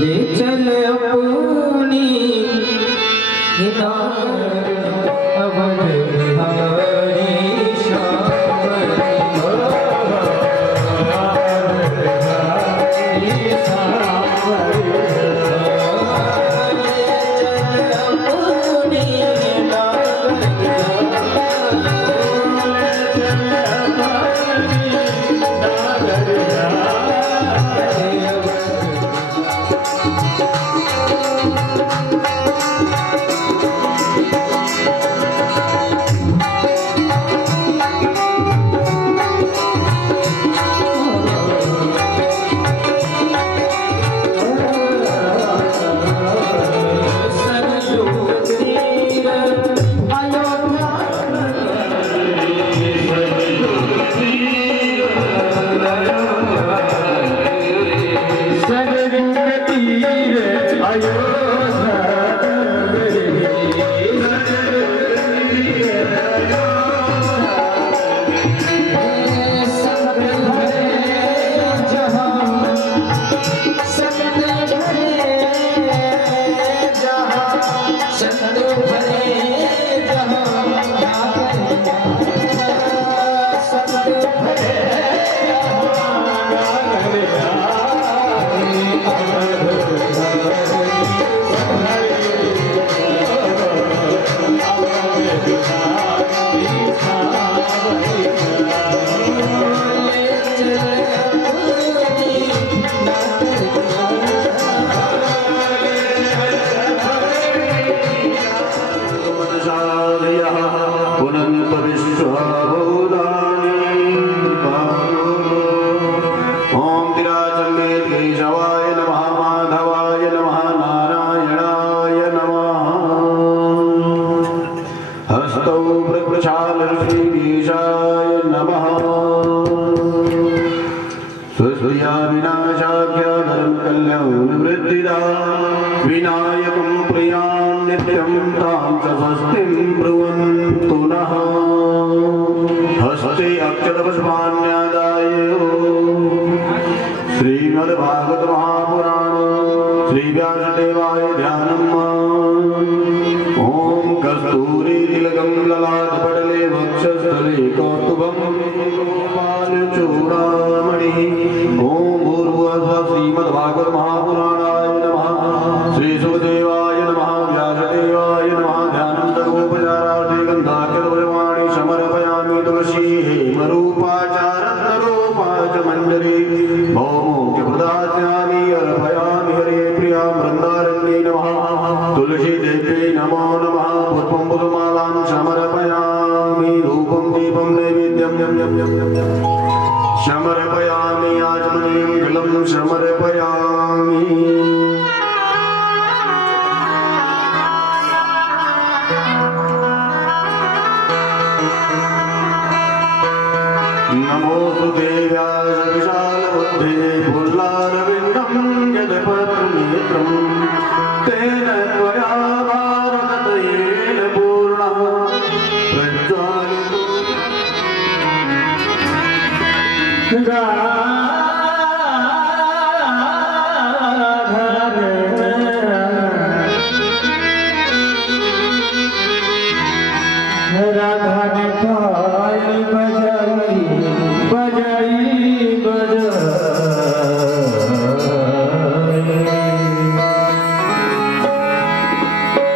ले चल अपनी अवध बिहारी विनायकं प्रियां नित्यं तां च स्वस्तिं ब्रुवन्तु नः हस्ते अक्षतपुष्पाण्यादाय श्रीमद्भागवत महापुराण श्रीव्यासदेवाय ध्यानम् ॐ कस्तूरी तिलकं ललाटपटले वक्षस्थले कौस्तुभं गोपालचूडामणिः ॐ भूर्भुवस्सुवः श्रीमद्भागवत महापुराणाय नमः श्री सुखदेवाय नमः व्यासदेवाय नमः ध्यानं सर्वोपचारार्थे गन्धाक्षरवाणी समर्पयामि तुलसी हेमरूपाचारन्तरूपाच मञ्जरी भौमोक्तिप्रदास्यामि अर्पयामि हरे प्रिया वृन्दारण्ये नमः तुलसी देव्यै नमो नमः पुष्पं पुष्पमालां समर्पयामि धूपं दीपं नैवेद्यं समर्पयामि आचमनीं जलं समर्पयामि नमोस्तु देव्याय विशालबुद्धे फुल्लारविन्दं यदपत्रनेत्रं तेन त्वया भारततयेन पूर्णः प्रज्वालितो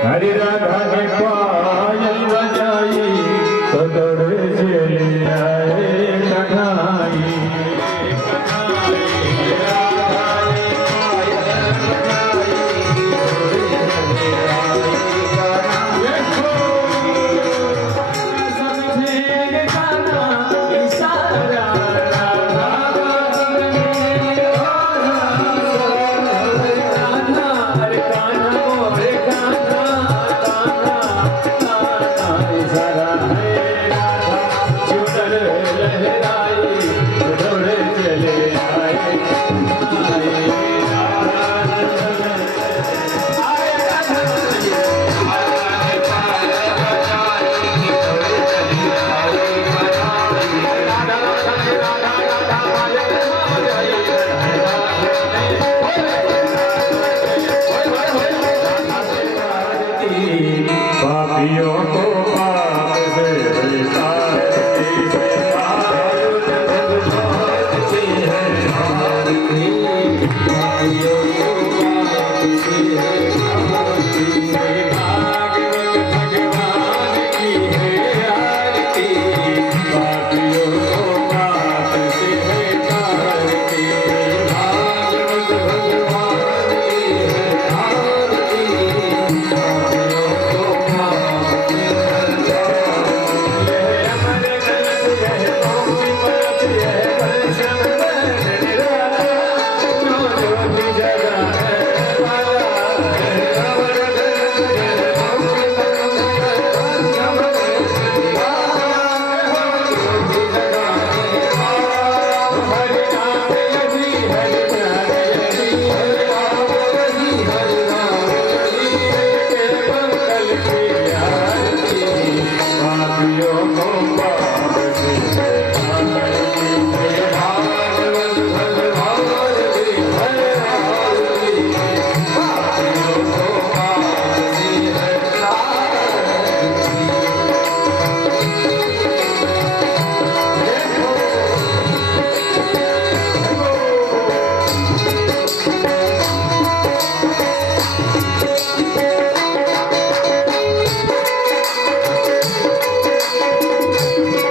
हरे राधा ने पायल बजाई दौड़ चले आए कन्हाई पापियों को पाप से तारती है आरती पापियों को पाप से आरती भागवत भगवान की है आरती पापियों को पाप से तारती भागवत भगवान की है आरती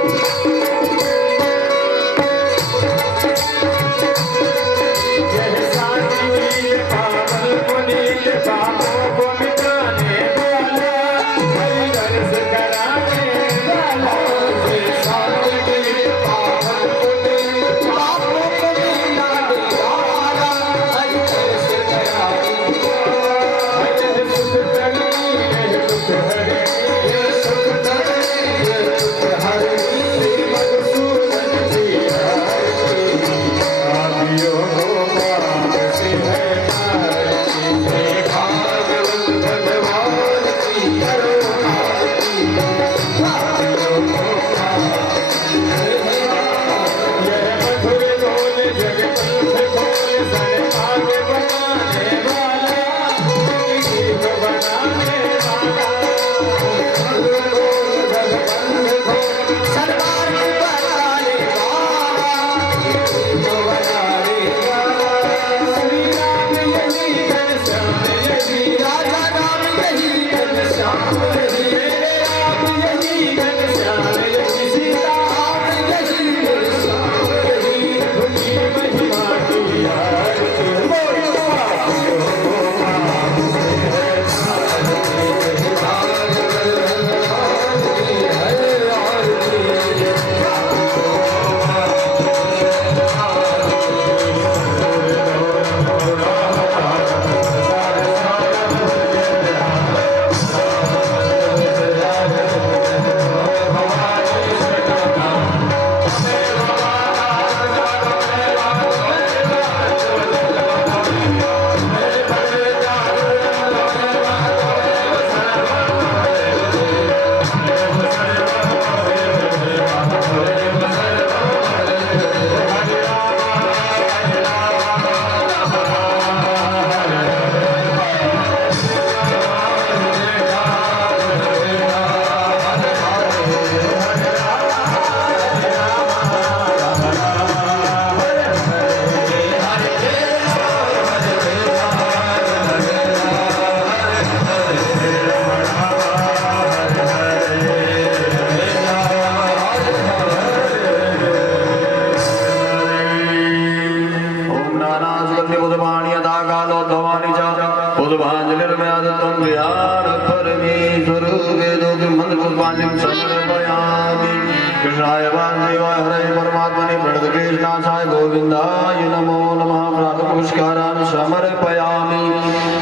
कृष्णाय वासुदेवाय हरे परमात्मने प्रणतकेशनाशाय गोविंदाय नमो नमः। प्रातः नमस्कारान् समर्पयामि।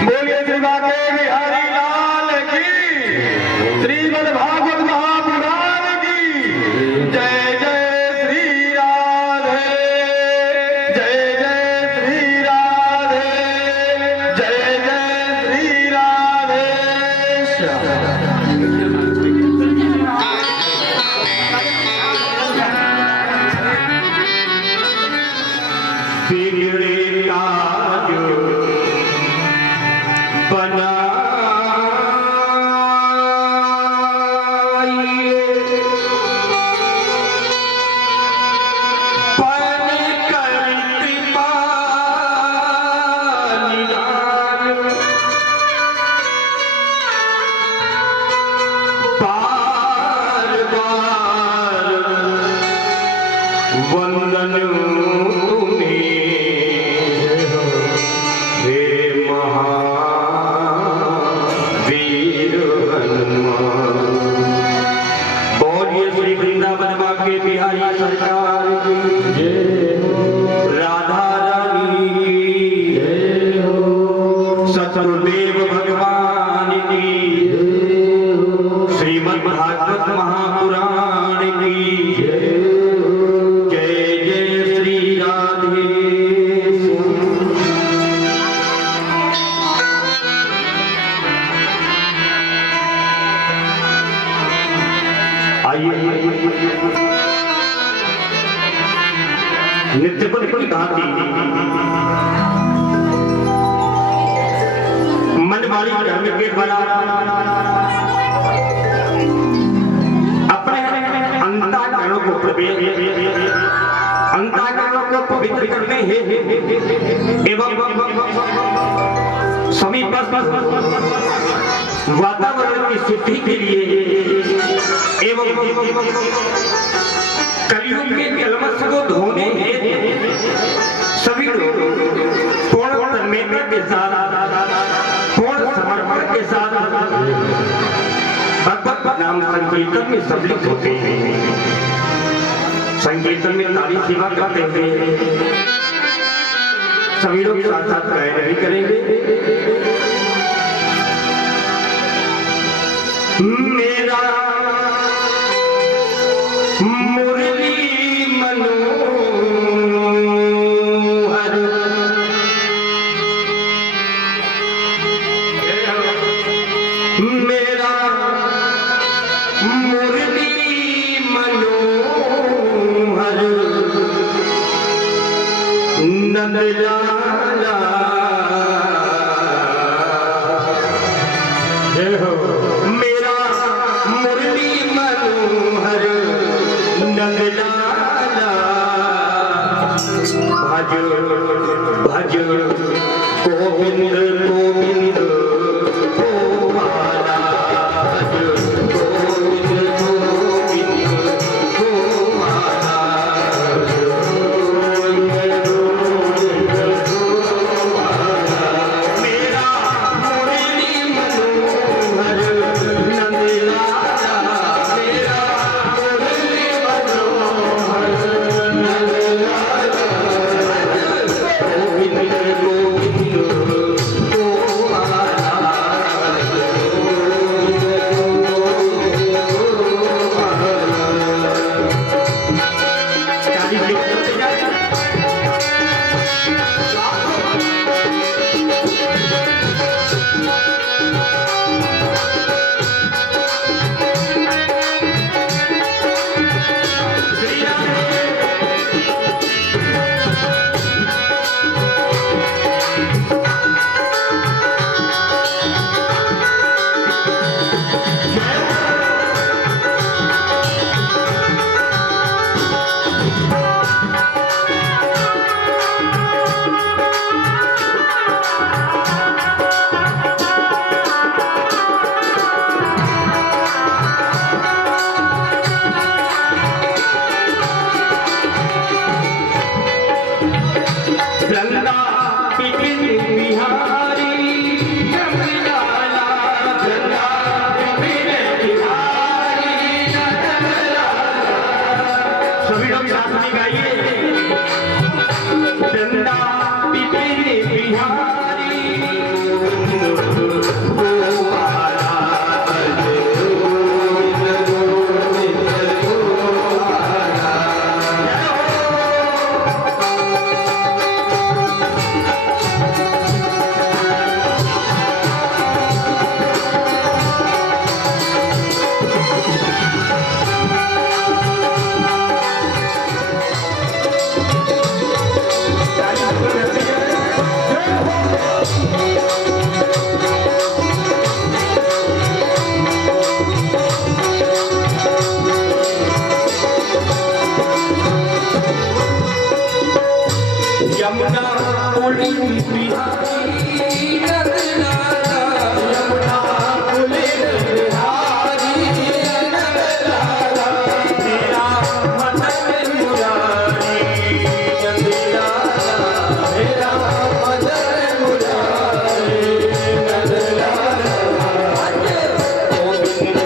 बोलिए श्री बांके बिहारी लाल की, श्रीमद् भागवत महापुराण की जय। जय श्री राधे, जय जय श्री राधे, जय जय श्री राधे। बिगड़े काज बनाइए, पन कर कृपा निधान, बार बार वंदन बिहारी सरकार की जय हो, राधा रानी की जय हो, सतगुरुदेव भगवान की जय हो, श्रीमद् भागवत महापुराण की जय हो। जय जय श्री राधे। आइए नित्य की भांति मनवाड़ी धर्म के द्वारा अपने अंतःकरणों को अंतःकरणों को पवित्र करने एवं समीप वातावरण की शुद्धि के लिए एवं कलयुग के कलमश को धोने सभी लोग पूर्ण तन्मयता के साथ, पूर्ण समर्पण के साथ भगवत नाम संकीर्तन में सम्मिलित होते हैं। संकीर्तन में नारी सेवा करते हैं। सभी लोग साथ साथ गायन भी करेंगे। मेरा मुरली मनोहर, मेरा मुरली मनोहर नंदलाला जय हो। मेरा मुरली मनोहर नंदलाला, भज भज गोविंद गोविंद गोवाला, भज गोविंद गोविंद गोवाला, गोविंद गोविंद गोवाला। मेरा मुरली मनोहर नंदलाला, मेरा मुरली मनोहर नंदलाला। सुनी गाइए चंदा पिपरी बिहारी यमुना पुली बिहारी नंदलाला यमुना पुली बिहारी नंदलाला मेरा मदन मुरारी नंदलाला मेरा मदन मुरारी नंदलाला गोविंद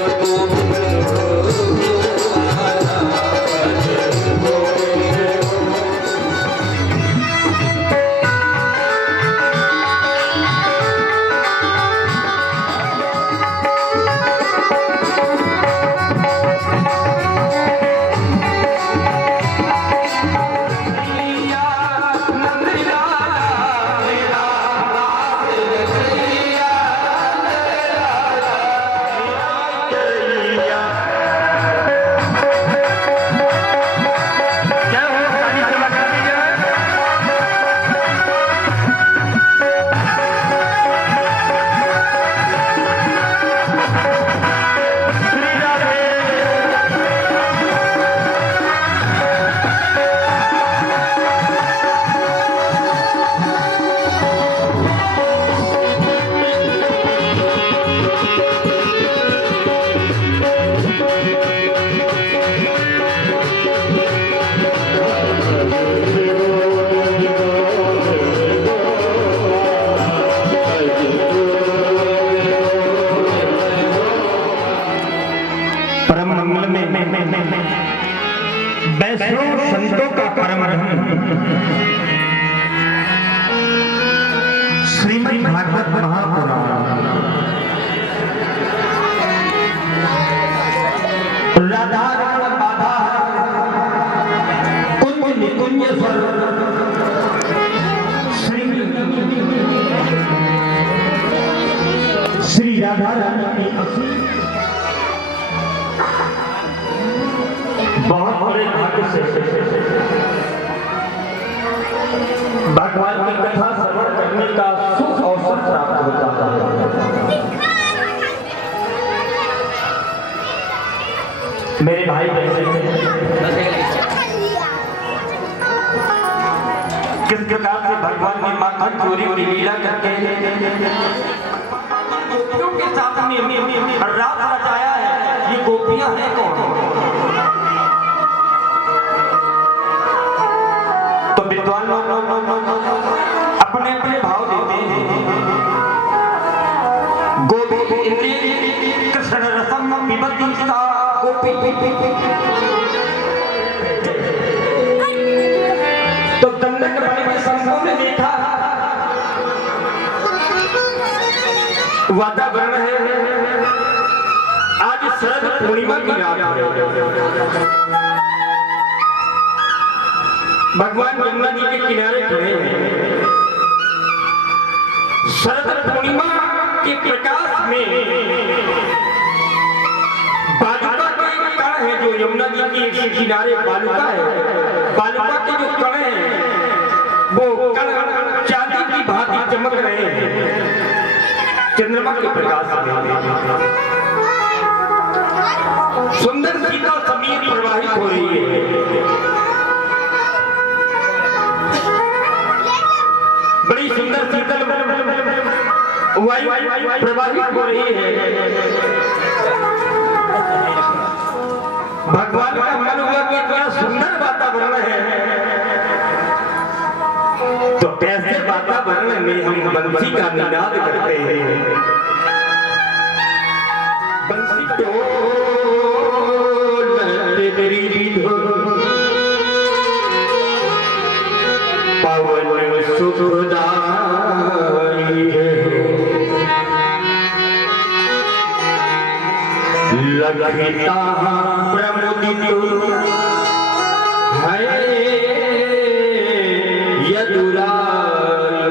वैष्णव संतों का परम धर्म श्रीमद् भागवत महापुराण राधा रमण बाधा कुंज निकुंज स्वर श्री राधा रानी की बहुत बड़े भाग्य से भगवान की कथा श्रवण करने का सुख अवसर प्राप्त होता है। मेरे भाई किस प्रकार से भगवान ने माखन चोरी और लीला करके गोपियों के साथ में रात रचाया है। ये गोपियां हैं कौन? तो विद्वान लोग अपने अपने भाव देते हैं। गोपी इंद्रिय कृष्ण रसम पिबती सा गोपी तो दंडक भाई के संतों ने देखा वातावरण है आज शरद पूर्णिमा की रात है। भगवान यमुना जी के किनारे खड़े हैं। शरद पूर्णिमा के प्रकाश में बालुका के कण है जो यमुना जी के किनारे बालुका है। बालुका के जो कण हैं वो कण चांदी की भांति चमक रहे हैं चंद्रमा के प्रकाश में। सुंदर शीतल समीर प्रवाहित हो रही है। बड़ी सुंदर शीतल वायु प्रवाहित हो रही है। भगवान का मन हुआ कि इतना सुंदर वातावरण है तो कैसे वातावरण में हम बंसी का निनाद करते हैं। बंसी तो सुखदाई है। लखिता प्रमुदित है यदुराई।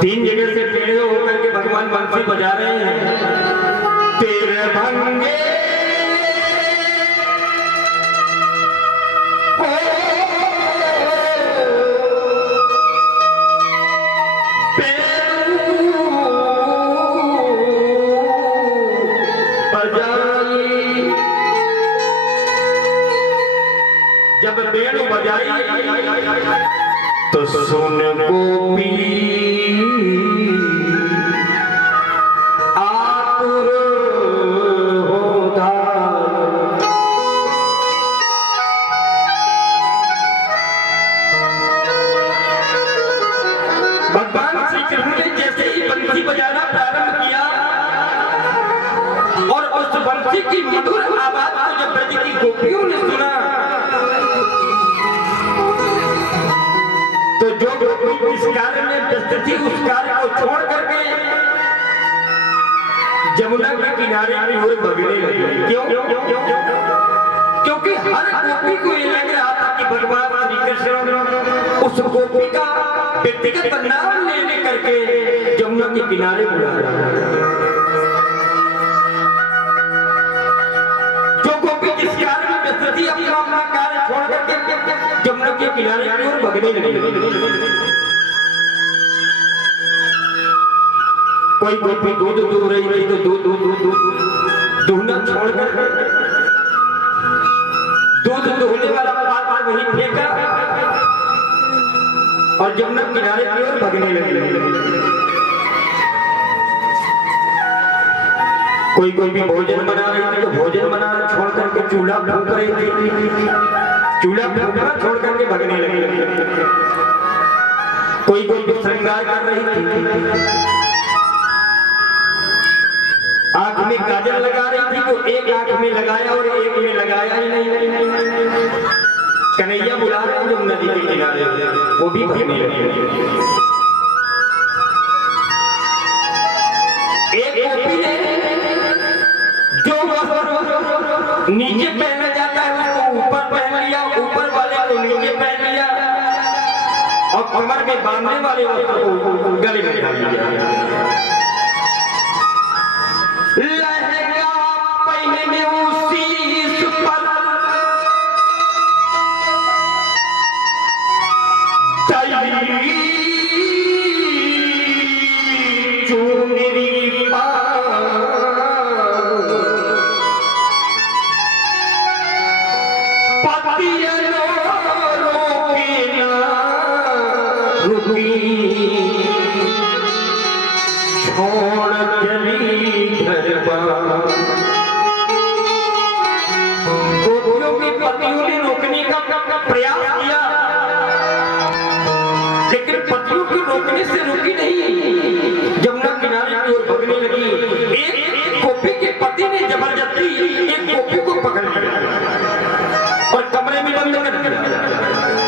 तीन जगह से टेढ़े होकर के भगवान बंसी बजा रहे हैं। तेरे भंगे जब बेल बजाई तो सुन गोपी आतुर हो धार। भगवान श्री कृष्ण ने जैसे ही बंसी बजाना प्रारंभ किया और उस बंसी की मधुर आवाज को जब ब्रज की गोपियों ने सुना तो जो गोपी जिस कार्य में व्यस्त थी उस कार्य को छोड़ करके जमुना के किनारे की ओर भगने लगी। क्यों? क्योंकि हर गोपी को ये लग रहा था कि भगवान श्री कृष्ण उस गोपी का व्यक्तिगत नाम लेने करके जमुना के किनारे बुला रहा है। जो गोपी जिस कार्य में व्यस्त थी अपना अपना कार्य छोड़ करके जमुना के किनारे की ओर भगने लगी। कोई गोपी दूध दूध रही थी तो दूध दूहना छोड़कर दूध दूहने वाला पात्र वहीं फेंका और जमुना किनारे की ओर भगने लगी। कोई गोपी भोजन बना रही थी तो भोजन बनाना छोड़ करके चूल्हा फूंक रही थी, चूल्हा फूंकना छोड़ करके भगने लगी। कोई गोपी श्रृंगार कर रही थी, आंख में काजल लगा रही थी तो एक आंख में लगाया और एक में लगाया ही नहीं। कन्हैया बुला रहे हैं जमुना जी के किनारे, वो भी भगने लगी। एक गोपी ने जो नीचे पहना जाता है उसको ऊपर पहन लिया, ऊपर वाले को नीचे पहन लिया और कमर में बांधने वाले वस्त्र को गले में डाल दिया। लहंगा पहने उसी पर चुनरी पतियनों रोके ना रुकी छोड़ चली घर बार। गोपियों के पतियों ने रोकने का प्रयास किया लेकिन पतियों को रोकने से रुकी नहीं, जमुना किनारे की ओर भगने लगी। एक गोपी के पति ने जबरदस्ती एक गोपी को पकड़ लिया और कमरे में बंद कर दिया,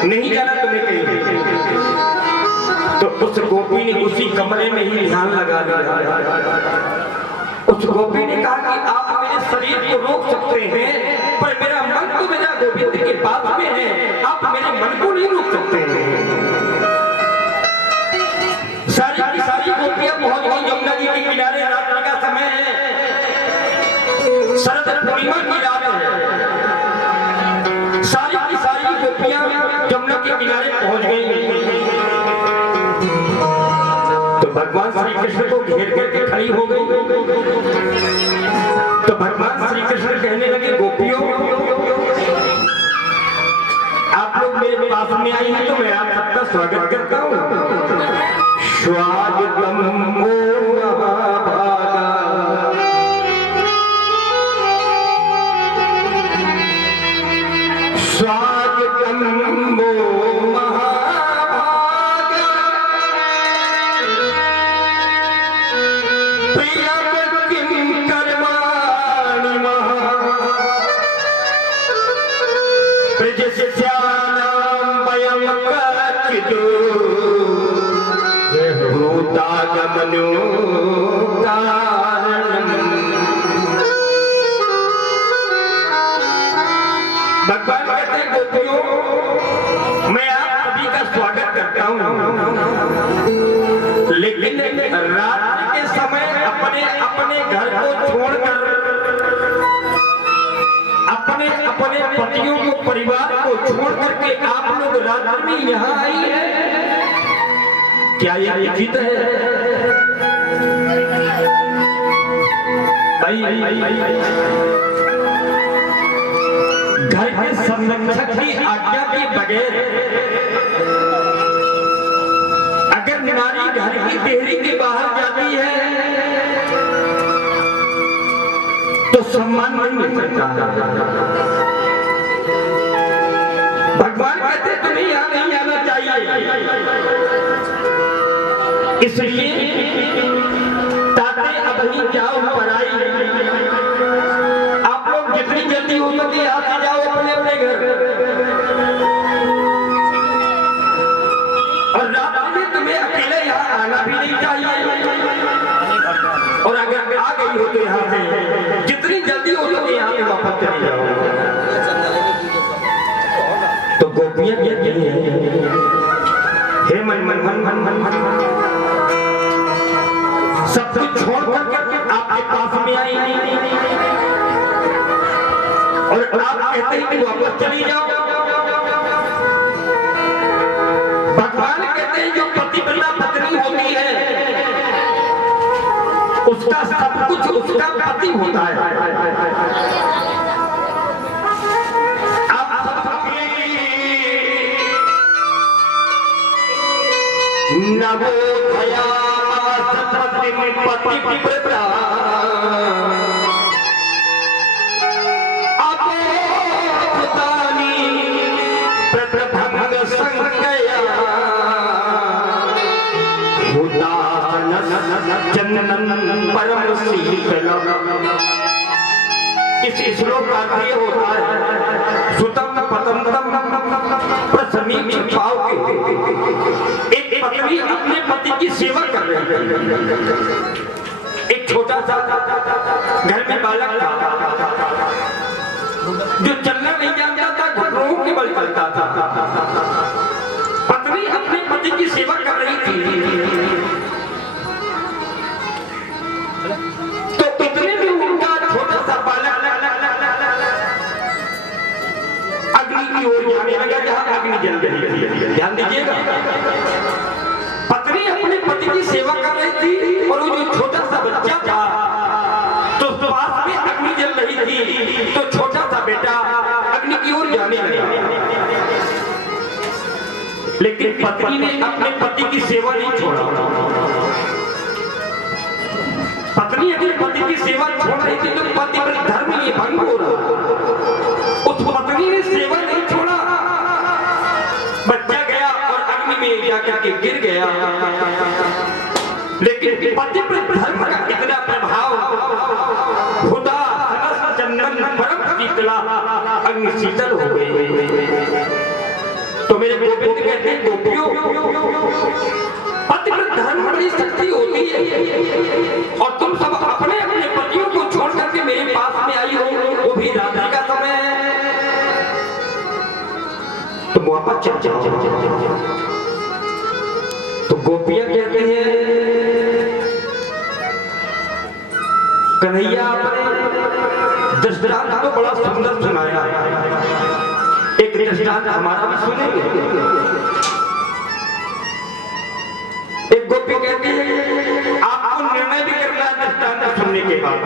नहीं जाना तुम्हें कहीं। तो उस गोपी ने उसी कमरे में ही ध्यान लगा लिया। उस गोपी ने कहा कि आप मेरे शरीर को रोक सकते हैं पर मेरा मन तो मेरा गोविंद के पास में है, आप मेरे मन को नहीं रोक सकते हैं। सारी की सारी गोपियां पहुंच गई जमुना जी के किनारे। रात्रि का समय है, शरद पूर्णिमा की रात है। सारी की सारी गोपियां जमुना के किनारे पहुंच गई तो भगवान श्री कृष्ण को घेर करके खड़ी हो गई। तो भगवान श्री कृष्ण कहने लगे, गोपियों आप लोग मेरे पास में आई हैं तो मैं आप सबका स्वागत करता हूँ। स्वागतम ओ महाभागा, स्वागतम ओ महाभागा, प्रियम किम कर्माणि महा ब्रजस्यान भगवान कहते हैं गोपियों, मैं आप सभी का स्वागत करता हूँ, लेकिन रात्रि के समय अपने अपने घर को छोड़कर अपने अपने पतियों को, परिवार को छोड़ करके आप लोग रात्रि में यहाँ आई है, क्या ये उचित है? घर के संरक्षक की आज्ञा के बगैर अगर नारी घर की देहरी के बाहर जाती है तो सम्मान नहीं मिल सकता। भगवान कहते तुम्हें यहाँ नहीं आना चाहिए, इसलिए ताते अभी जाओ पराई, आप लोग जितनी जल्दी हो सके यहाँ से जाओ अपने अपने घर, और रात में तुम्हें अकेले यहाँ आना भी नहीं चाहिए, और अगर आ गई हो तो यहाँ से जितनी जल्दी हो सके यहाँ से वापस चले जाओ। तो गोपियां कहती हैं, हे मन मन मन मन मन मन सब कुछ छोड़ करके आपके पास में आई और आप कहते हैं कि वापस चली जाओ। भगवान कहते हैं जो पतिव्रता पत्नी होती है उसका सब कुछ उसका पति होता है। आप नवोदया सपत्नि पतिव्रता अपोतानि प्रभंग संज्ञया उदासन चंदन परम शीतलम। इस श्लोक का अर्थ ये होता है, सुतम पतंतम प्रसमीक्ष भाव के एक पत्नी अपने पति की सेवा कर रही है। एक छोटा सा घर में बालक था जो चलना नहीं जानता था, घुटनों के बल चलता था। पत्नी अपने पति की सेवा कर रही थी, तो इतने में उनका छोटा सा बालक अग्नि की ओर जाने लगा जहां अग्नि जल रही थी। ध्यान दीजिएगा, पत्नी अपने पति की सेवा कर रही थी और वो जो छोटा सा बच्चा था तो पास में अग्नि जल रही थी, तो छोटा सा बेटा अग्नि की ओर जाने लगा। लेकिन पत्नी ने अपने पति की सेवा नहीं छोड़ा। पत्नी अपने पति की सेवा छोड़ रही थी तो पति पर धर्म ये भंग हो रहा। उस पत्नी ने सेवा नहीं छोड़ा, बच्चा गया और अग्नि में जाकर के गिर गया। लेकिन पति पर धर्म का इतना प्रभाव, खुदा चंदन परम शीतला, अग्नि शीतल हो गई। तो मेरे गोविंद कहते हैं गोपियों, पति पर धर्म बड़ी शक्ति होती है और तुम सब अपने अपने पतियों को छोड़ करके मेरे पास में आई हो, वो भी रात्रि का समय है, तुम वापस चल जाओ। तो गोपियां कहते हैं कन्हैया आपने दृष्टांत तो बड़ा सुंदर सुनाया, एक दृष्टांत हमारा भी सुनेंगे। एक गोपी कहती है आपको निर्णय भी करना है दृष्टांत सुनने के बाद।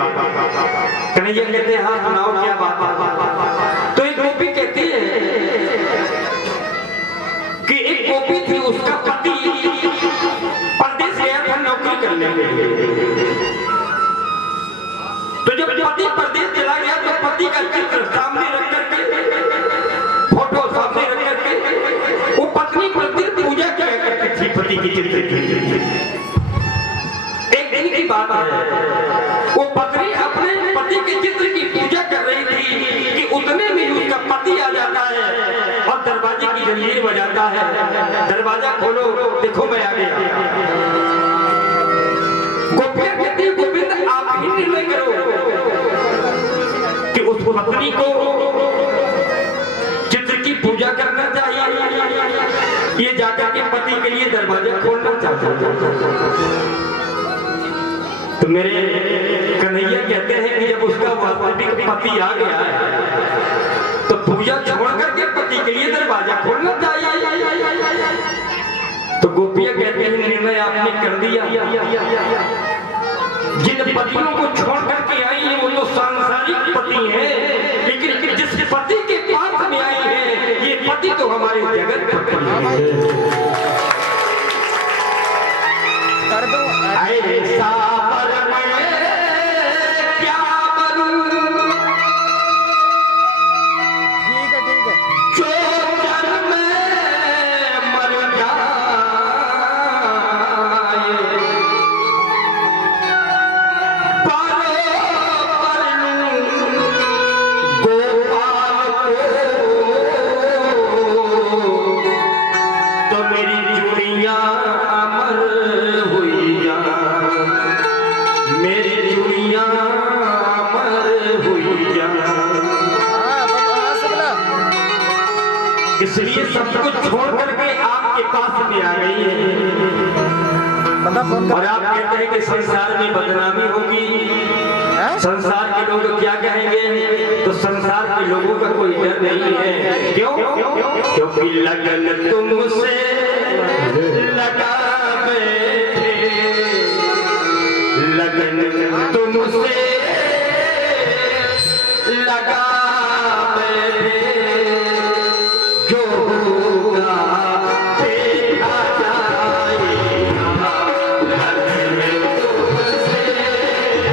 कन्हैया कहते हैं हाँ सुनाओ क्या बात है। तो एक गोपी कहती है कि एक गोपी थी, उसका पति परदेश गया था नौकरी करने के लिए। तो जब पति परदेश चला गया तो पति का चित्र सामने रख करके, फोटो सामने रख करके वो पत्नी प्रतिदिन पूजा किया करती थी पति की चित्र की। एक दिन की बात है, वो पत्नी अपने पति के चित्र की पूजा कर रही थी कि उतने में उसका पति आ जाता है और दरवाजे की जंजीर बजाता है, दरवाजा खोलो देखो मैं आ गया। कि उस पत्नी को चित्र की पूजा करना चाहिए, ये जाकर के पति के लिए दरवाजा खोलना चाहिए। तो मेरे कन्हैया कहते हैं कि जब उसका वास्तविक पति आ गया है तो पूजा छोड़ करके पति के लिए दरवाजा खोलना चाहिए। तो गोपियां कहते हैं निर्णय आपने कर दिया, जिन पतियों को छोड़ करके आई है वो तो सांसारिक पति है, लेकिन जिस पति के पास में आई है ये पति तो हमारे जगत पति है। ऐसा पर मैं क्या करूं जो जन्म में मर जाए, गोपाल तो मेरी चूड़ियां अमर हुईया, मेरी चूड़ियां अमर हुईया। इसलिए सब कुछ छोड़ करके आपके पास में आ गई है और आप कहते हैं कि संसार में बदनामी होगी, संसार के लोग क्या कहेंगे? तो संसार के लोगों का कोई डर नहीं है। क्यों? क्योंकि लगन तुमसे लगा बैठे, लगन तुमसे लगा बैठे, जो होगा देखा जाएगा। लगन तुमसे लगा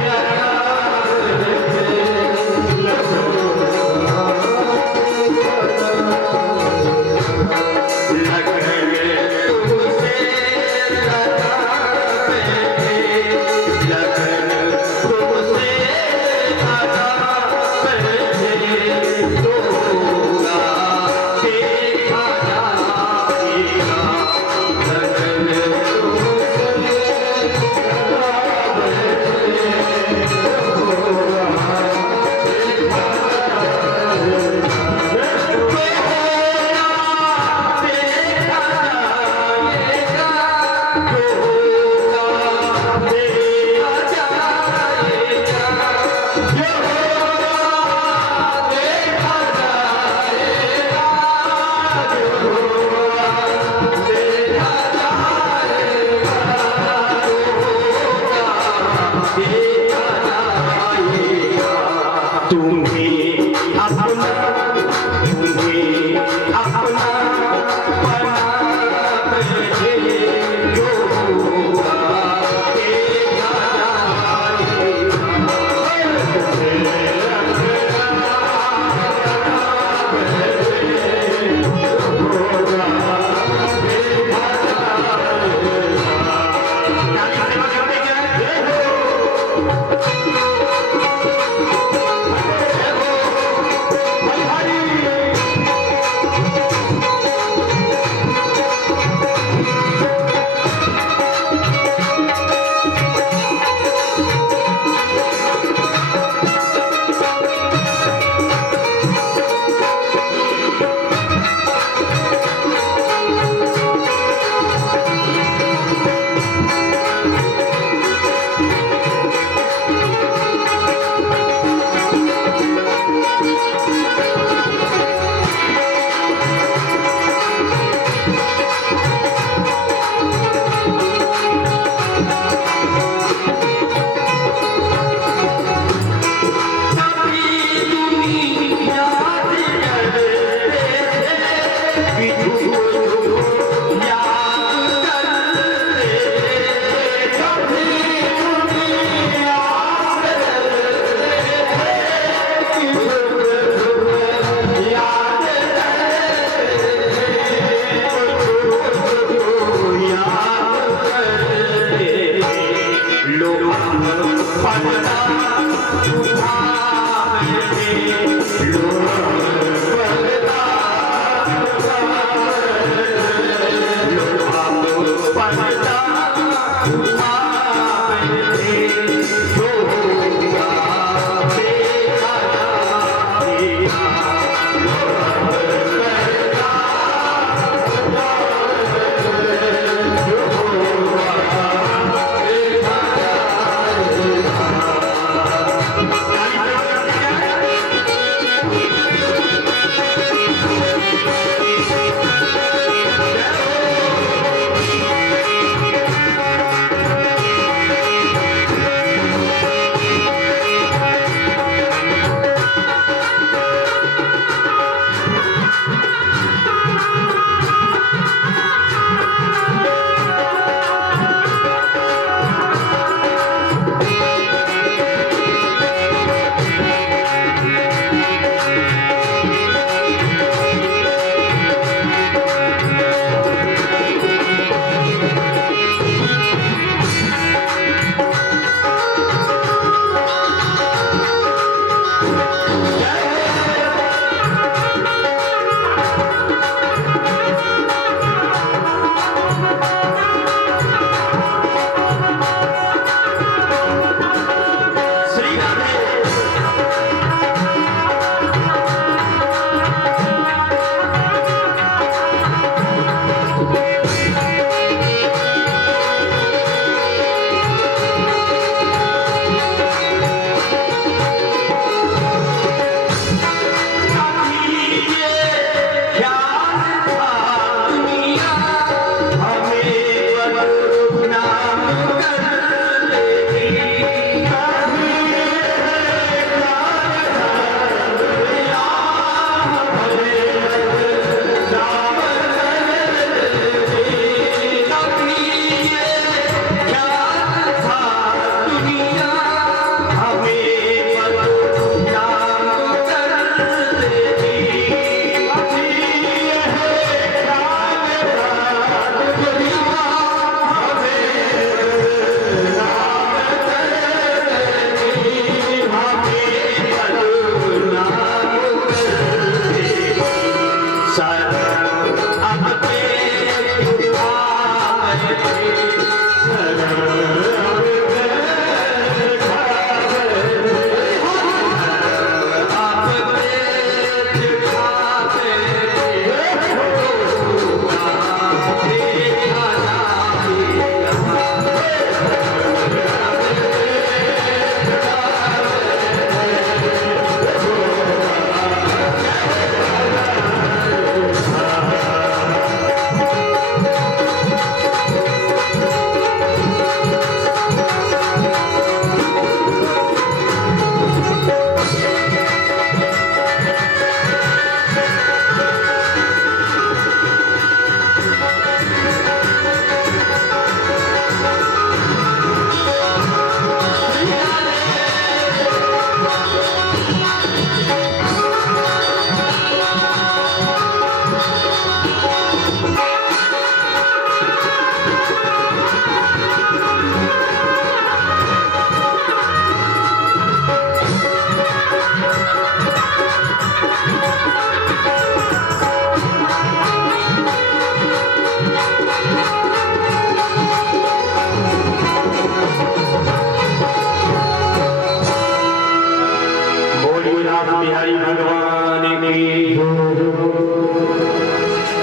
रास बिहारी भगवान की।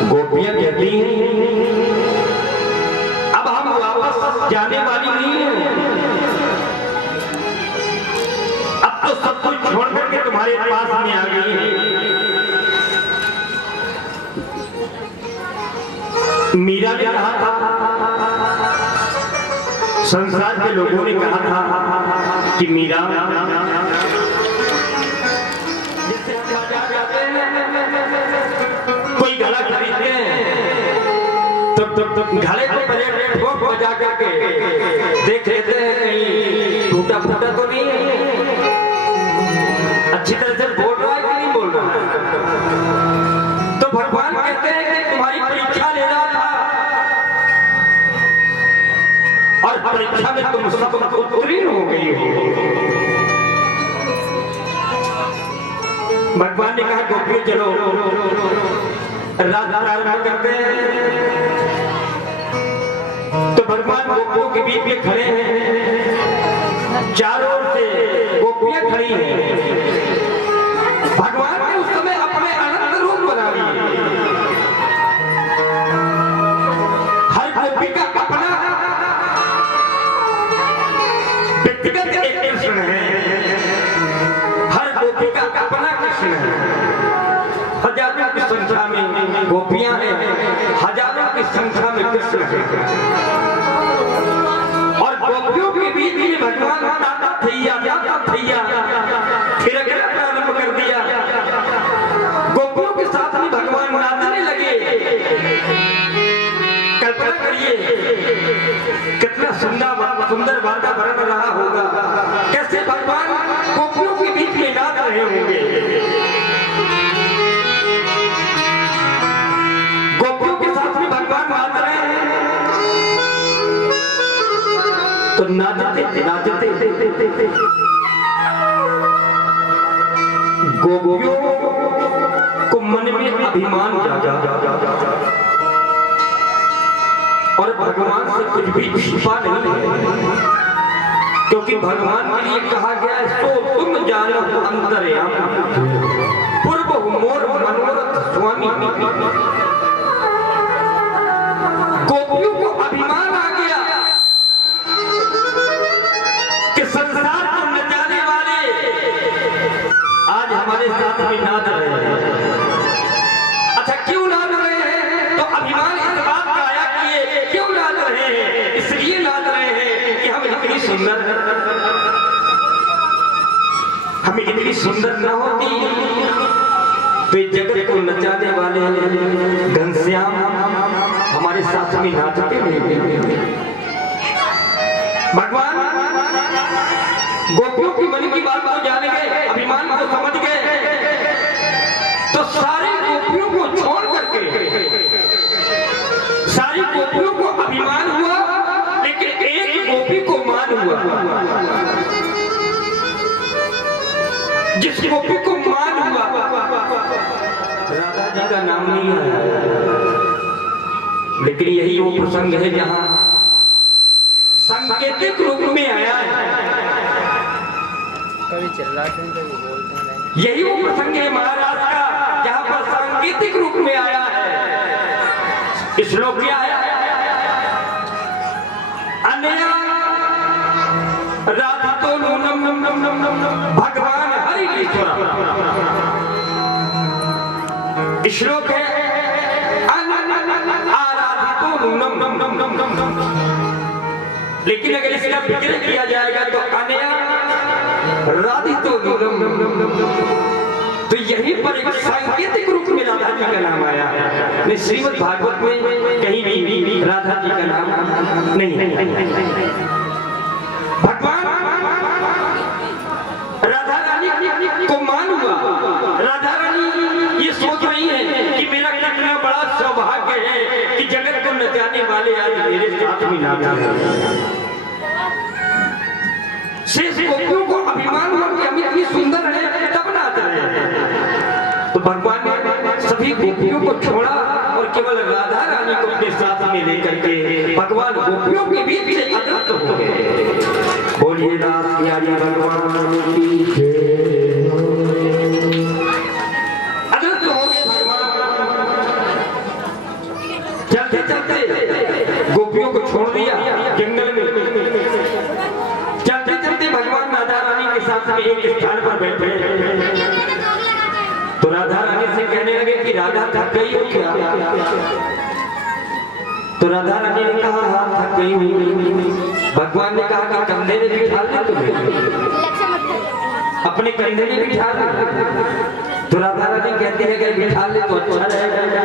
गोपियां कहती हैं अब हम वापस जाने वाली नहीं है, अब तो सब कुछ छोड़ करके तुम्हारे पास में आ गई है। मीरा ने कहा था, संसार के लोगों ने कहा था कि मीरा जिससे हम बाजार जाते हैं, कोई गला खरीदते हैं तो घड़े को पहले ठोक बजा करके देख लेते हैं कहीं टूटा फूटा तो नहीं है, अच्छी तरह से बोल रहा है कि नहीं बोल रहा है। तो भगवान कहते हैं कि तुम्हारी परीक्षा ले रहा था और परीक्षा में तुम सब उत्तीर्ण हो गई हो। भगवान ने कहा गोपियों चलो रात प्रारंभ करते हैं। तो भगवान गोपियों के बीच में खड़े हैं, चारों ओर से गोपियां खड़ी हैं। भगवान ने उस समय अपने अनंत रूप बना लिए। हर गोपी का अपना व्यक्तिगत एक कृष्ण है, हर गोपी का अपना कृष्ण है। हजारों की संख्या में गोपियां हैं, हजारों की संख्या में कृष्ण है। और गोपियों के बीच में भगवान दाता थैया थिरकना प्रारंभ कर दिया। गोपियों के साथ में भगवान नाचने लगे। कल्पना करिए कितना सुंदर वातावरण रहा होगा, कैसे भगवान गोपियों के बीच में नाच रहे होंगे। गोपियों के साथ में भगवान नाच रहे हैं तो नाचते गोपियों को मन में अभिमान जागा और भगवान से कुछ भी छिपा नहीं है, क्योंकि भगवान के लिए कहा गया है सो तुम जानो अंतर्याम पूर्व मोर मनोरथ स्वामी। गोपियों को अभिमान आ गया कि संसार को नचाने वाले आज हमारे साथ में नाच रहे हैं। अच्छा क्यों नाच रहे हैं? तो अभिमान इस बात का आया कि ये क्यों नाच रहे हैं, इसलिए नाच रहे हैं कि हम इतनी सुंदर, हम इतनी सुंदर न होती तो ये जगत को नचाने वाले घनश्याम हमारे साथ में नाचते नहीं। भगवान गोपियों की मन की बात को जान गए, अभिमान को समझ गए, तो सारी गोपियों को छोड़ करके, सारी गोपियों को अभिमान हुआ लेकिन एक गोपी को मान हुआ। जिस गोपी को मान हुआ राधा जी का नाम नहीं है, लेकिन यही वो प्रसंग है जहां सांकेतिक रूप में आया है। कभी चिल्लाते हैं कभी बोलते हैं। यही वो प्रसंग है महाराज का जहां पर सांकेतिक रूप में आया है। श्लोक क्या है? अनया राधितो नूनम भगवान हरिश्वर। श्लोक है आराधितो नूनम। लेकिन अगर इसका विग्रह किया जाएगा तो अनया राधितो नूनम, तो यहीं पर एक सांकेतिक रूप में राधा जी का नाम आया है। श्रीमद् भागवत में कहीं भी राधा जी का नाम नहीं। भगवान राधा रानी को मान हुआ। राधा रानी ये सोच रही है कि मेरा कितना बड़ा सौभाग्य है कि जगत को नचाने वाले आज मेरे साथ में नाचा है। शेष गोपियों को अभिमान हुआ कि हम इतनी सुंदर हैं तब नाच रहे हैं। तो भगवान ने सभी गोपियों को छोड़ा और केवल राधा रानी को अपने साथ में लेकर के भगवान गोपियों के बीच से अदृश्य हो गए। बोलिए रास बिहारी भगवान की जय। राधा थक गई हो क्या? तो राधा रानी ने कहा हाँ थक गई हूँ। भगवान ने कहा कि कंधे में बिठा ले तुम्हें, अपने कंधे में बिठा ले। तो राधा रानी कहती है कि बिठा ले तो अच्छा रहेगा।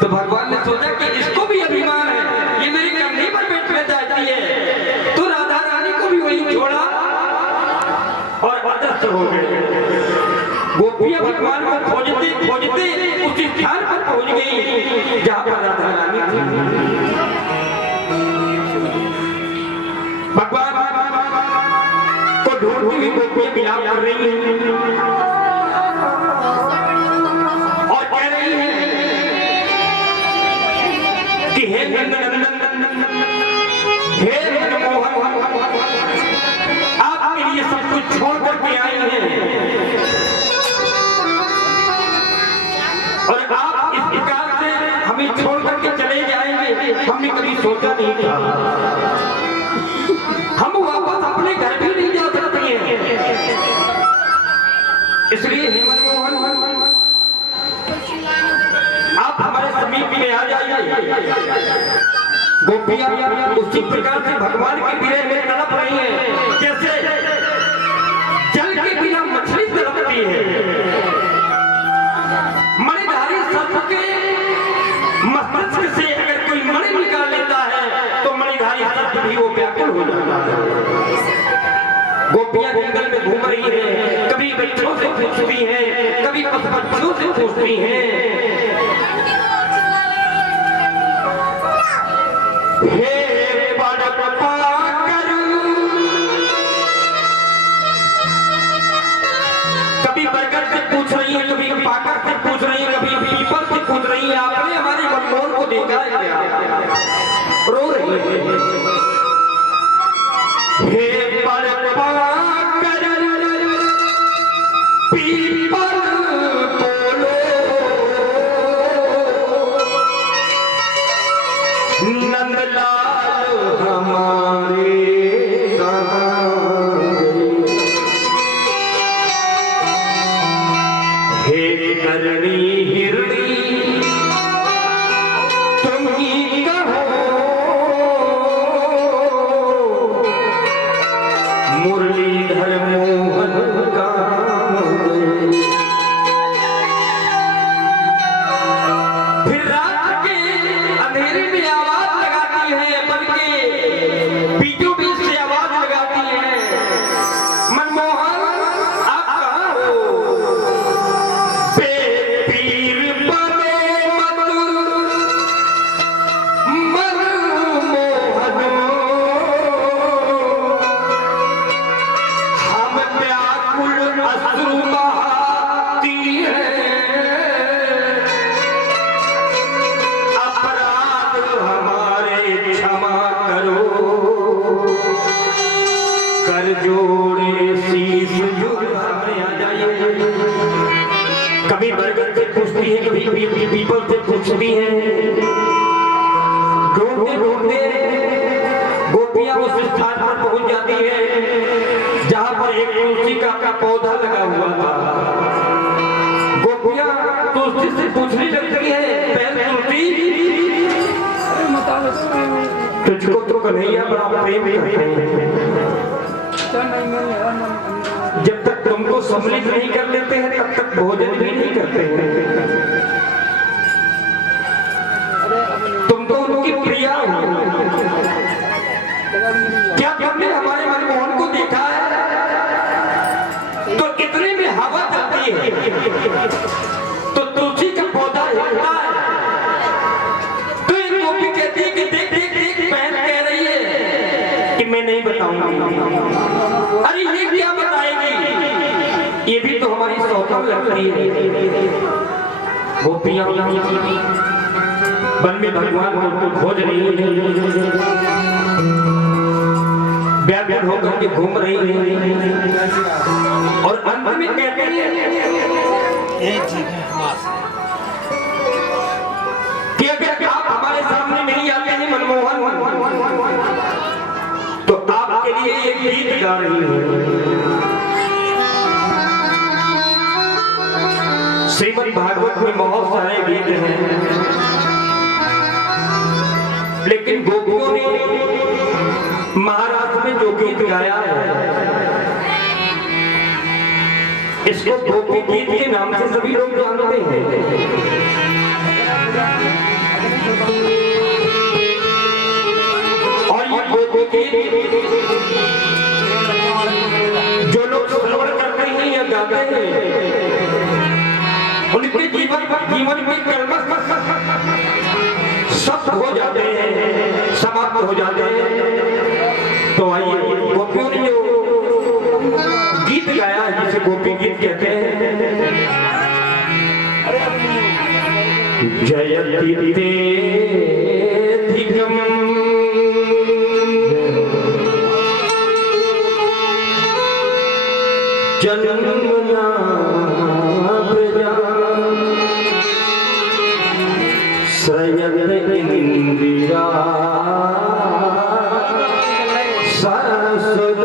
तो भगवान ने सोचा कि इसको भी अभिमान है, ये मेरे कंधे पर बैठना चाहती है। तो राधा रानी को भी वही छोड़ा और अदृश्य हो गए। गोपियां भगवान को खोजते खोजते उस स्थान पर पहुंच गई जहां पर राधा रानी थी। भगवान को ढूंढती हुई गोपियां विलाप कर रही हैं और कह रही हैं कि हे नंदनंदन, हे मनमोहन, आपके लिए सब कुछ छोड़ करके आई हैं और आप इस प्रकार से हमें छोड़ करके चले जाएंगे, हमने कभी सोचा नहीं था। हम वापस अपने घर भी नहीं जा सकते हैं। इसलिए हे मनमोहन, आप हमारे समीप में आ जाइए। गोपियां उसी प्रकार से भगवान के विरह में तड़प रही हैं जैसे जल के बिना मछली तड़पती है। मणिधारी सर्प के मस्तिष्क से अगर कोई मणि निकाल लेता है तो मणिधारी सर्प भी वो व्याकुल हो जाता है। गोपियां जंगल में घूम रही हैं, कभी बच्चों से पूछती हैं, कभी पशु से पूछती हैं। हे कभी बरगद से पूछ रही है, कभी पाकर से पूछ रही है, कभी पीपल से पूछ रही है, आपने हमारे मनमोहन को देखा है क्या? रो रही है। हे पीपल बोलो नंदलाल हमारे हे करणी हिरणी तुम ही कहो मुरलीधर मोहन का फिर रात के अंधेरे में आवाज लगाती है, बल्कि बीचों बीच से आवाज लगाती है, मनमोहन आप कहाँ हो? बेपीर बने मत मनमोहन, हम व्याकुल अश्रु बहाती हैं, अपराध हमारे क्षमा करो, कर जोड़े शीश झुकाए। आ जाइए। कभी बरगद से पूछती है, कभी पीपल से पूछती है। ढूंढते ढूंढते गोपियां उस स्थान पर पहुंच जाती है जहां पर एक तुलसी का पौधा लगा हुआ था। गोपियां तुलसी से पूछने लगती है, तुझको तो कन्हैया बड़ा प्रेम करते हैं, जब तक तुमको सम्मिलित नहीं कर लेते हैं तब तक भोजन भी नहीं करते हैं। तुम तो उनकी प्रिया हो। क्या तुमने हमारे मनमोहन को देखा है? तो इतने में हवा चलती है तो तुलसी का पौधा हिलता है। तो एक गोपी कहती है कि देख देख देख, बहन कह रही है कि मैं नहीं बताऊंगी। अरे ये क्या बताएगी? ये भी तो हमारी सौतन लगती है। गोपियां वन में भगवान को खोज रही है, व्याकुल होकर के घूम रही है और अंत में कहते हैं कि अगर आप हमारे सामने नहीं आते हैं मनमोहन, तो आपके लिए एक गीत गा रही हूं। श्रीमद् भागवत में बहुत सारे गीत हैं, लेकिन गोपियों ने महाराष्ट्र में जो गीत गाया है इसको गोपी गीत के नाम से सभी लोग जानते हैं। और ये गोपी गीत जो लोग श्रवण करते हैं या गाते हैं उनके जीवन में कर्म सब हो जाते हैं, समाप्त हो जाते हैं। तो आइए गोपियों ने जो गीत गाया है जिसे गोपी गीत कहते हैं। जयति तेधिगम जन्मना प्रजा श्रयत इंदिरा सरस्वती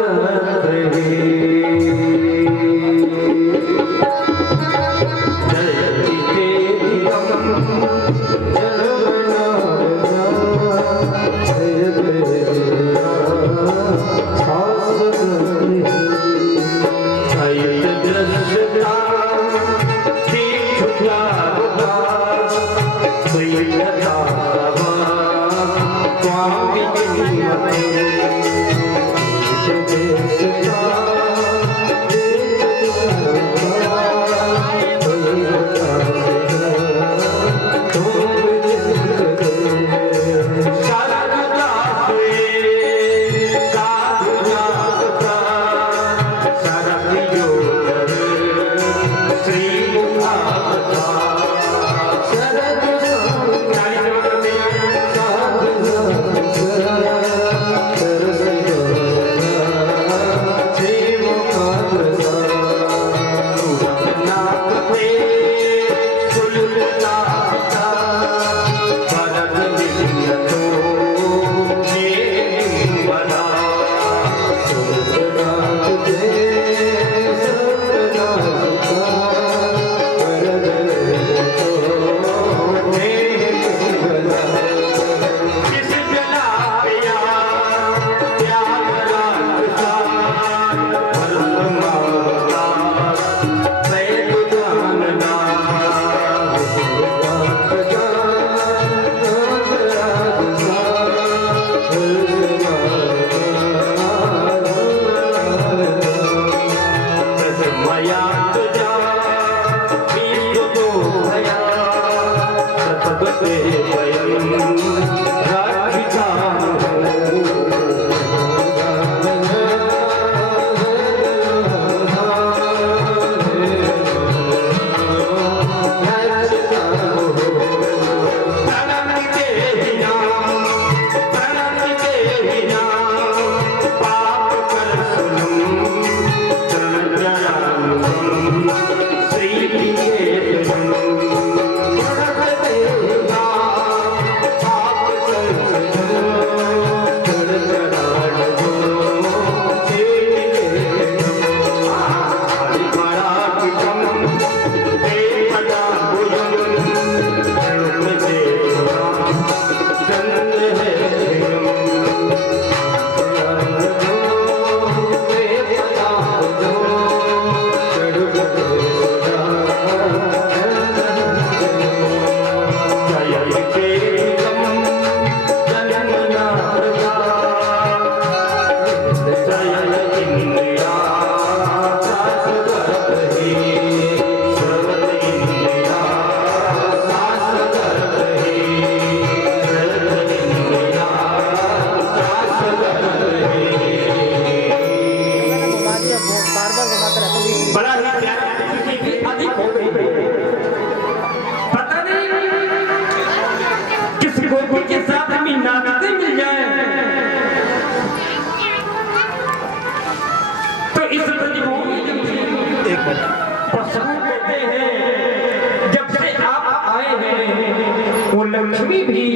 लक्ष्मी भी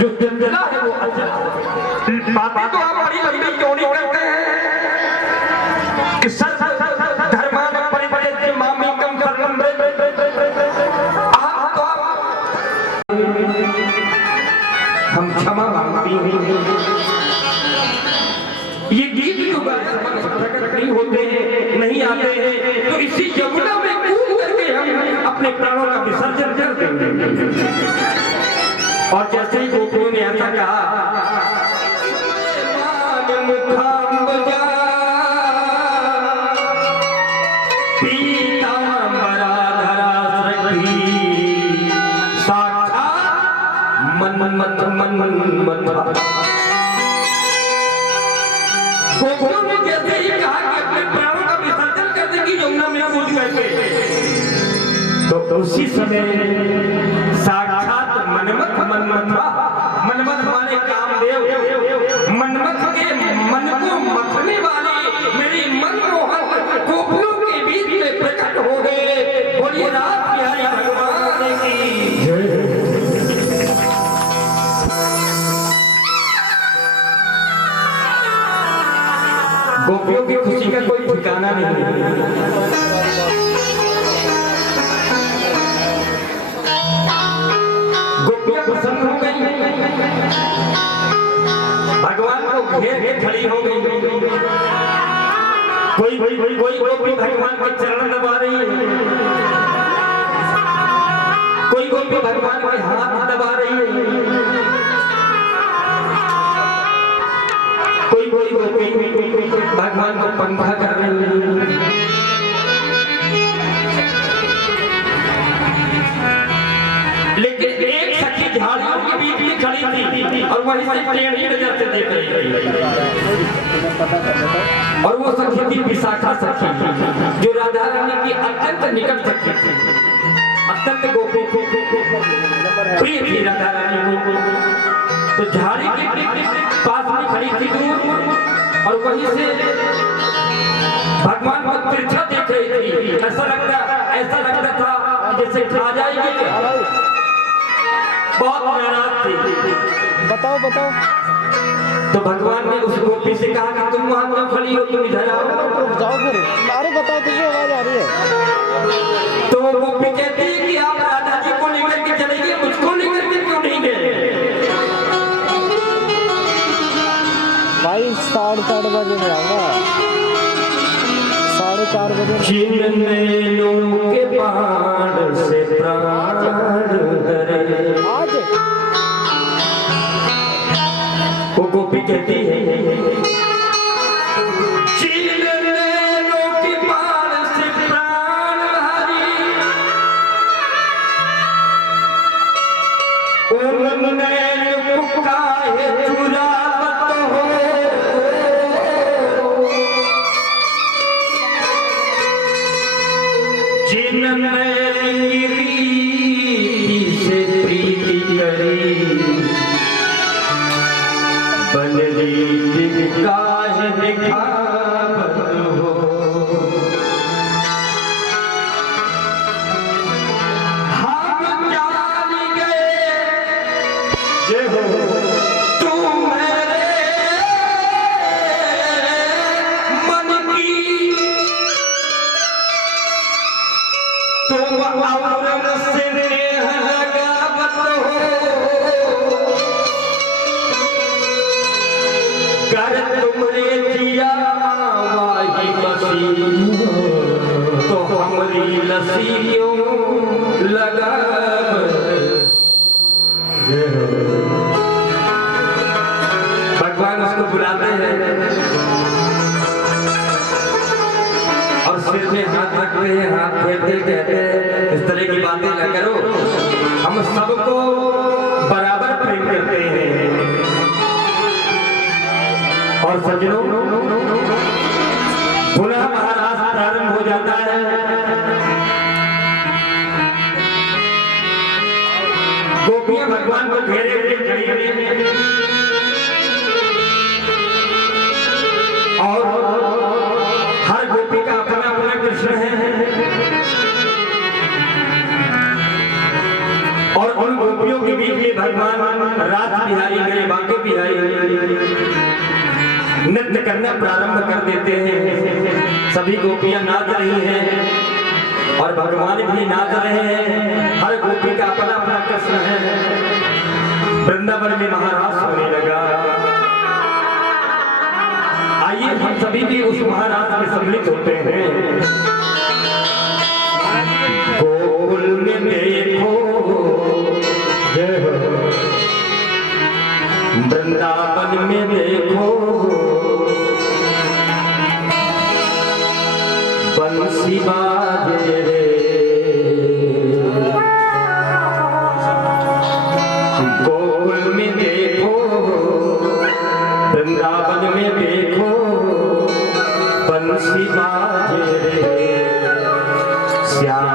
जो चंद्रा है वो अच्छा बातें तो आप बड़ी लंबी क्यों नहीं करते हैं कि सत धर्मान परिपरित्य मामेकं नहीं आते हैं तो इसी यमुना में कूद करके हम अपने प्राणों का विसर्जन कर देंगे। और जैसे ही गोपियों ने ऐसा कहा, गोपियों ने जैसे ही कहा कि अपने प्राणों का विसर्जन कर देंगी यमुना में कूद करके, तो उसी समय साक्षात मनमथ मनमथ माने कामदेव, मनमथ के मन को मथने वाले मेरी मनमोहन गोपियों के बीच में प्रकट हो गए। बोलिए रास बिहारी भगवान की जय। गोपियों की खुशी का कोई ठिकाना नहीं। गोपियां प्रसन्न हो गई, भगवान को घेर के खड़ी हो गई। कोई गोपी भगवान के चरण दबा रही है, कोई गोपी भगवान के हाथ दबा रही है, कोई गोपी भगवान को पंखा कर रही है। लेकिन एक सखी झाड़ियों के बीच में खड़ी थी और वहीं से टेढ़ी नजर से देख रही थी। और वो सखी थी विशाखा सखी, जो राधा रानी की अत्यंत निकट सखी थी, अत्यंत गोपी प्रिय थी राधा रानी को। तो झाड़ी के पास में खड़ी थी दूर और वहीं से भगवान को तिरछा देख रही थी। ऐसा लगता था जैसे खा जाएगी। बहुत नाराज थी। बताओ तो भगवान ने उस गोपी से कहा कि तुम वहां क्यों खड़ी हो, तुम इधर आओ। जाओ फिर। अरे बताओ, तुझे आवाज आ रही है। तो वो गोपी कहती है कि आप राधा जी को लेकर के चलेंगे, मुझको लेकर के क्यों नहीं गए? भाई 4:30 बजे में आऊंगा, 4:30 बजे। जिन नैनों के बाण से प्राण हरे, आज वो गोपी कहती है जिन नैनों के बाण से प्राण हरे, उन नैन को काहे चुरावत हो, जिन नैन की रीति से प्रीति करी, बन रीति काहे दिखावत हो। हम जान गए जय हो तुम मेरे मन की, तुम औरत से नेह लगावत हो। कर तुमरे जिया वाही बसी, तो हमरी लसी क्यों लगावत। भगवान उसको बुलाते हैं और सिर में हाथ रखते हैं, हाथ फेरते कहते हैं इस तरह की बातें न करो, हम सबको बराबर प्रेम करते हैं। और सज्जनों, पुनः महाराज प्रारंभ हो जाता है। गोपियां भगवान को घेरे हुए खड़ी हैं और हर गोपी का अपना अपना कृष्ण है। और उन गोपियों के बीच में भगवान रास बिहारी मेरे बांके बिहारी नृत्य करना प्रारंभ कर देते हैं। सभी गोपियां नाच रही हैं और भगवान भी नाच रहे हैं। हर गोपी का अपना अपना कृष्ण है। वृंदावन में महारास होने लगा। आइए हम सभी भी उस महाराज में सम्मिलित होते हैं। गोकुल में देखो जय हो वृंदावन में देखो बंसी बाजे रे। गोकुल में देखो वृंदावन में देखो बंसी बाजे रे। श्याम